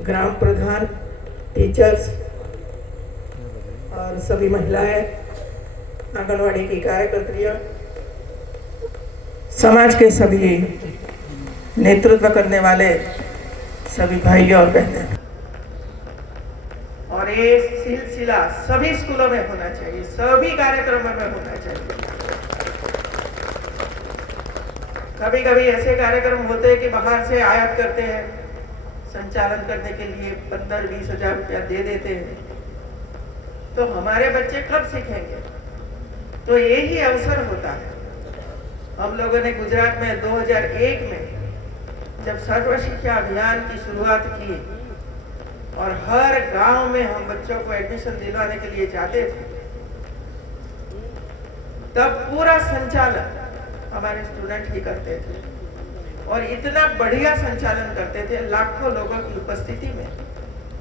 ग्राम प्रधान, teachers और सभी महिलाएं, आंगनवाड़ी की कार्यकर्तियां, समाज के सभी नेतृत्व करने वाले सभी भाई और बहनें, और ये सिलसिला सभी स्कूलों में होना चाहिए, सभी कार्यक्रमों में होना चाहिए। कभी कभी ऐसे कार्यक्रम होते हैं कि बाहर से आयात करते हैं, संचालन करने के लिए 15-20 हजार रुपया दे देते हैं, तो हमारे बच्चे कब सीखेंगे? तो यही अवसर होता है। हम लोगों ने गुजरात में 2001 में जब सर्व शिक्षा अभियान की शुरुआत की और हर गांव में हम बच्चों को एडमिशन दिलवाने के लिए जाते थे, तब पूरा संचालन हमारे स्टूडेंट ही करते थे और इतना बढ़िया संचालन करते थे लाखों लोगों की उपस्थिति में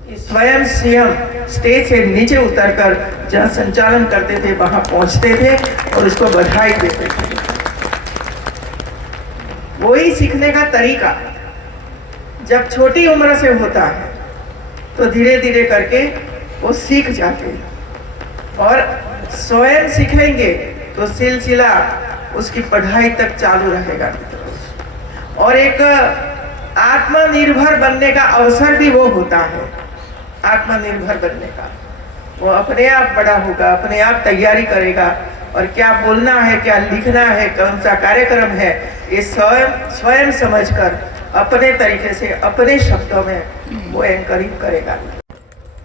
कि स्वयं सीएम स्टेज से नीचे उतरकर जहां संचालन करते थे वहां पहुंचते थे और उसको बधाई देते थे। वही सीखने का तरीका जब छोटी उम्र से होता है तो धीरे धीरे करके वो सीख जाते हैं और स्वयं सीखेंगे तो सिलसिला उसकी पढ़ाई तक चालू रहेगा और एक आत्मनिर्भर बनने का अवसर भी वो होता है। आत्मनिर्भर बनने का वो अपने आप बड़ा होगा, अपने आप तैयारी करेगा और क्या बोलना है, क्या लिखना है, कौन सा कार्यक्रम है, ये स्वयं समझकर अपने तरीके से अपने शब्दों में वो एंकरिंग करेगा।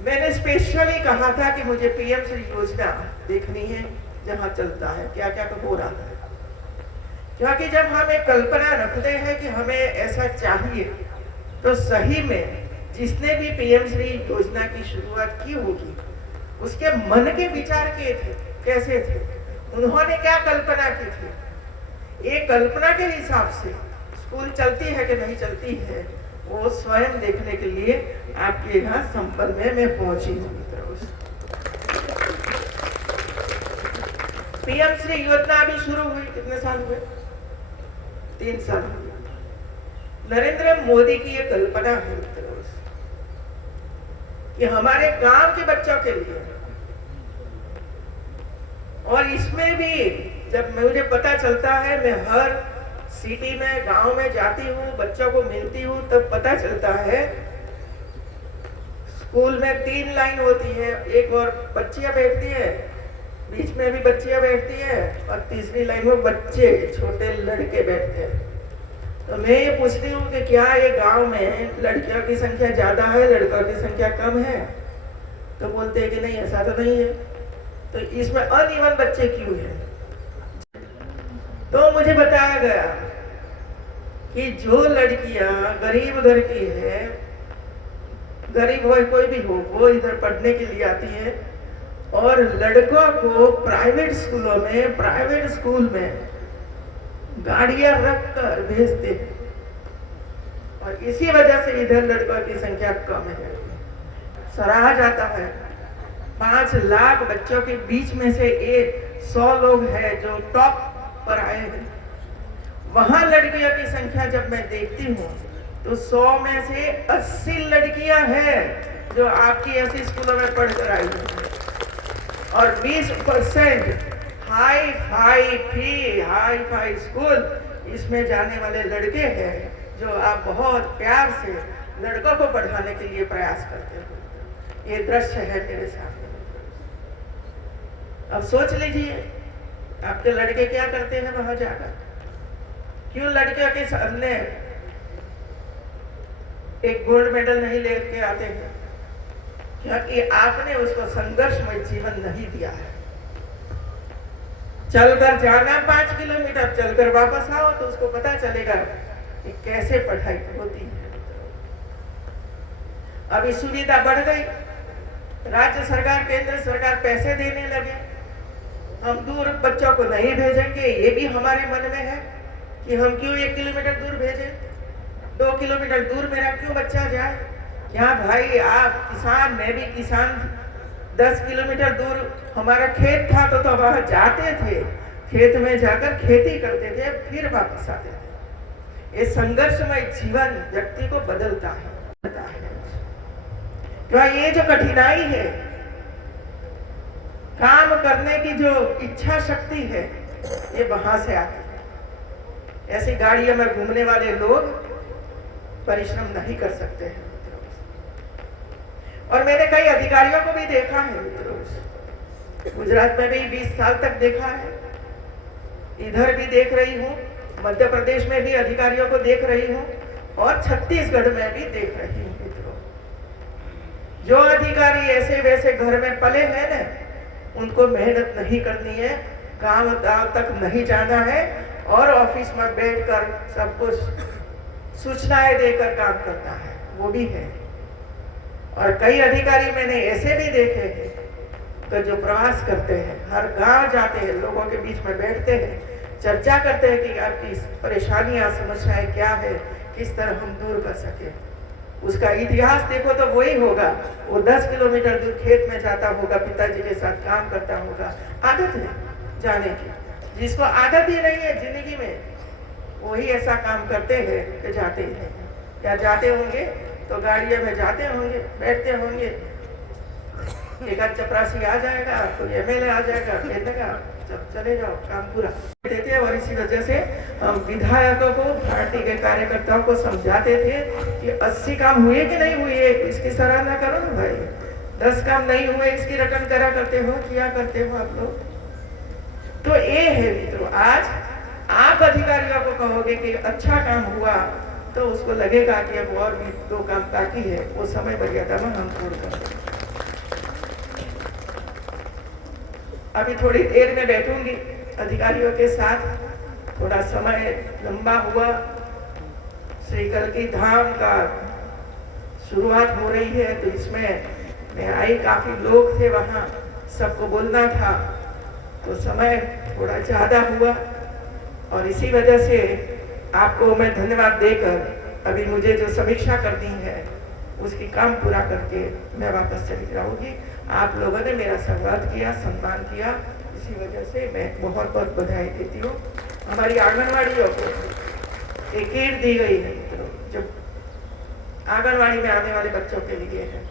मैंने स्पेशली कहा था कि मुझे पीएम श्री योजना देखनी है, जहां चलता है क्या क्या हो रहा है, क्योंकि जब हम एक कल्पना रखते हैं कि हमें ऐसा चाहिए तो सही में जिसने भी पीएम श्री योजना की शुरुआत की होगी उसके मन के विचार कैसे थे, उन्होंने क्या कल्पना की थी, ये कल्पना के हिसाब से स्कूल चलती है कि नहीं चलती है वो स्वयं देखने के लिए आपके यहाँ संपर्क में मैं पहुंची हूँ। पीएम श्री योजना अभी शुरू हुई, कितने साल हुए? 3 साल हुए। नरेंद्र मोदी की ये कल्पना है कि हमारे गांव के बच्चों के लिए, और इसमें भी जब मुझे पता चलता है, मैं हर सिटी में गांव में जाती हूँ, बच्चों को मिलती हूँ, तब पता चलता है स्कूल में 3 लाइन होती है, एक और बच्चियां बैठती है, बीच में भी बच्चियां बैठती है और तीसरी लाइन में बच्चे छोटे लड़के बैठते हैं। तो मैं ये पूछती हूँ कि क्या ये गांव में लड़कियों की संख्या ज्यादा है, लड़कों की संख्या कम है? तो बोलते हैं कि नहीं, ऐसा तो नहीं है। तो इसमें अनइवन बच्चे क्यों हैं? तो मुझे बताया गया कि जो लड़कियां गरीब घर की है, गरीब हो कोई भी हो, वो इधर पढ़ने के लिए आती है और लड़कों को प्राइवेट स्कूल में गाड़ियां रखकर भेजते हैं और इसी वजह से इधर लड़कों की संख्या कम है। सराहा जाता है 5 लाख बच्चों के बीच में से 100 लोग हैं जो टॉप पर आए हैं। वहां लड़कियों की संख्या जब मैं देखती हूँ तो 100 में से 80 लड़कियां हैं जो आपकी ऐसी स्कूलों में पढ़कर आई हैं और 20% हाई फाई स्कूल इसमें जाने वाले लड़के हैं जो आप बहुत प्यार से लड़कों को पढ़ाने के लिए प्रयास करते हो। ये दृश्य है मेरे सामने। अब सोच लीजिए आपके लड़के क्या करते हैं वहां जाकर, क्यों लड़कियों के सामने एक गोल्ड मेडल नहीं लेके आते हैं? क्योंकि आपने उसको संघर्षमय जीवन नहीं दिया है। चलकर जाना 5 किलोमीटर, चलकर वापस आओ तो उसको पता चलेगा कि कैसे पढ़ाई होती है। अभी सुविधा बढ़ गई, राज्य सरकार केंद्र सरकार पैसे देने लगे, हम दूर बच्चों को नहीं भेजेंगे। ये भी हमारे मन में है कि हम क्यों 1 किलोमीटर दूर भेजें, 2 किलोमीटर दूर मेरा क्यों बच्चा जाए? क्या भाई, आप किसान, मैं भी किसान, 10 किलोमीटर दूर हमारा खेत था तो वहां जाते थे, खेत में जाकर खेती करते थे, फिर वापस आते थे। ये संघर्षमय जीवन व्यक्ति को बदलता है। तो ये जो कठिनाई है, काम करने की जो इच्छा शक्ति है, ये वहां से आती है। ऐसी गाड़ियों में घूमने वाले लोग परिश्रम नहीं कर सकते हैं। और मैंने कई अधिकारियों को भी देखा है मित्रों, गुजरात में भी 20 साल तक देखा है, इधर भी देख रही हूँ, मध्य प्रदेश में भी अधिकारियों को देख रही हूँ और छत्तीसगढ़ में भी देख रही हूँ मित्रों। जो अधिकारी ऐसे वैसे घर में पले हैं ना, उनको मेहनत नहीं करनी है, गांव तक नहीं जाना है और ऑफिस में बैठकर सब कुछ सूचनाएं देकर काम करना है, वो भी है। और कई अधिकारी मैंने ऐसे भी देखे हैं तो जो प्रवास करते हैं, हर गांव जाते हैं, लोगों के बीच में बैठते हैं, चर्चा करते हैं कि आपकी परेशानियां समस्याएं क्या है, किस तरह हम दूर कर सके। उसका इतिहास देखो तो वही होगा, वो 10 किलोमीटर दूर खेत में जाता होगा, पिताजी के साथ काम करता होगा, आदत है जाने की। जिसको आदत ही नहीं है जिंदगी में, वही ऐसा काम करते हैं कि जाते हैं। क्या जाते होंगे तो गाड़ियों में जाते होंगे, बैठते होंगे, एक आध चपरासी आ जाएगा, कोई एमएलए आ जाएगा, कह देगा जब चले जाओ, काम पूरा देते हैं। और इसी वजह से हम विधायकों को, पार्टी के कार्यकर्ताओं को समझाते थे कि 80 काम हुए कि नहीं हुए, इसकी सराहना करो ना भाई। 10 काम नहीं हुए, इसकी रकम करा करते हो, किया करते हो आप लोग। तो ये है मित्रों, आज आप अधिकारियों को कहोगे कि अच्छा काम हुआ तो उसको लगेगा कि अब और भी 2 काम बाकी है, वो समय मर्यादा में हम पूर्ण कर देंगे। अभी थोड़ी देर में बैठूंगी अधिकारियों के साथ, थोड़ा समय लंबा हुआ, श्री कल्की धाम का शुरुआत हो रही है, तो इसमें मैं आई, काफी लोग थे वहाँ, सबको बोलना था, तो समय थोड़ा ज्यादा हुआ। और इसी वजह से आपको मैं धन्यवाद देकर अभी मुझे जो समीक्षा करनी है उसकी काम पूरा करके मैं वापस चली जाऊंगी। आप लोगों ने मेरा स्वागत किया, सम्मान किया, इसी वजह से मैं बहुत बहुत बधाई देती हूँ। हमारी आंगनवाड़ियों को एक किट दी गई है, जो आंगनवाड़ी में आने वाले बच्चों के लिए है।